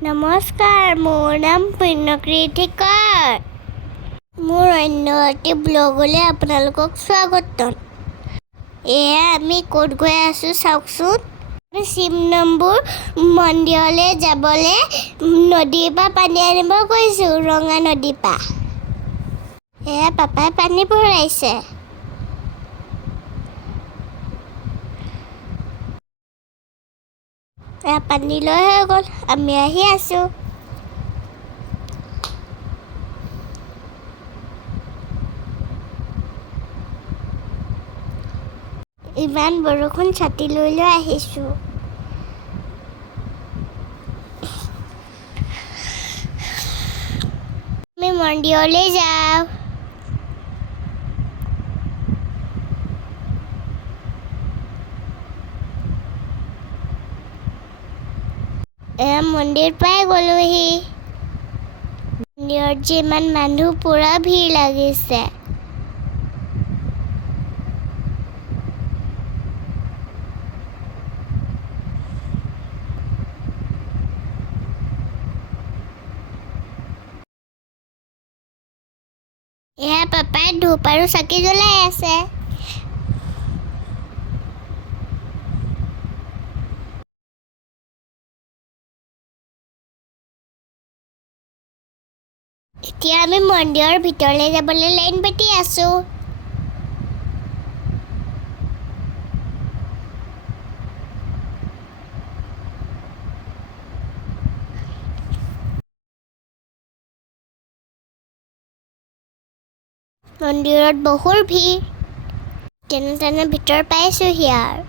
নমস্কাৰ, মোৰ নাম পুণ্যকৃতি কৰ। মোৰ অন্য এটি ব্লগলৈ আপোনালোকক স্বাগতম। এয়া আমি ক'ত গৈ আছোঁ চাওকচোন। আমি শিৱ নম্বৰ মন্দিৰলৈ যাবলৈ নদীৰ পৰা পানী আনিব গৈছোঁ, ৰঙা নদীৰ পৰা। এয়া পাপাই পানী ভৰাইছে। এয়া পানী লৈ হৈ গ'ল, আমি আহি আছোঁ। ইমান বৰষুণ, ছাতি লৈ আহিছোঁ। আমি মন্দিৰলৈ যাওঁ। এয়া মন্দিৰ পাই গ'লোহি। মন্দিৰত যে ইমান মানুহ, পুৰা ভিৰ লাগিছে। এয়া পাপাই ধূপ আৰু চাকি জ্বলাই আছে। এতিয়া আমি মন্দিৰৰ ভিতৰলৈ যাবলৈ লাইন পাতি আছোঁ। মন্দিৰত বহুত ভিৰ। তেনে ভিতৰ পাইছোঁহি আৰু।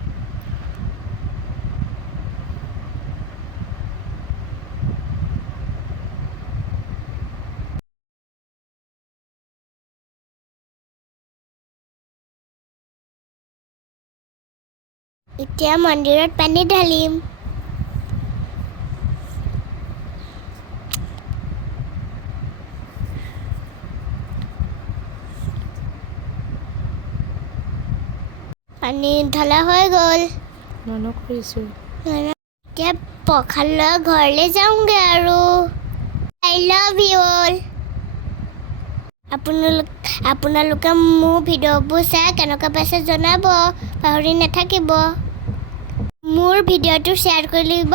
এতিয়া মন্দিৰত পানী ঢালিম। পানী ঢলা হৈ গ'ল। এতিয়া প্ৰসাদ লৈ ঘৰলৈ যাওঁগৈ আৰু। I love you all. আপোনালোকে মোৰ ভিডিঅ'বোৰ চাই কেনেকুৱা পাইছে জনাব, পাহৰি নাথাকিব। মোৰ ভিডিঅ'টো শ্বেয়াৰ কৰি দিব।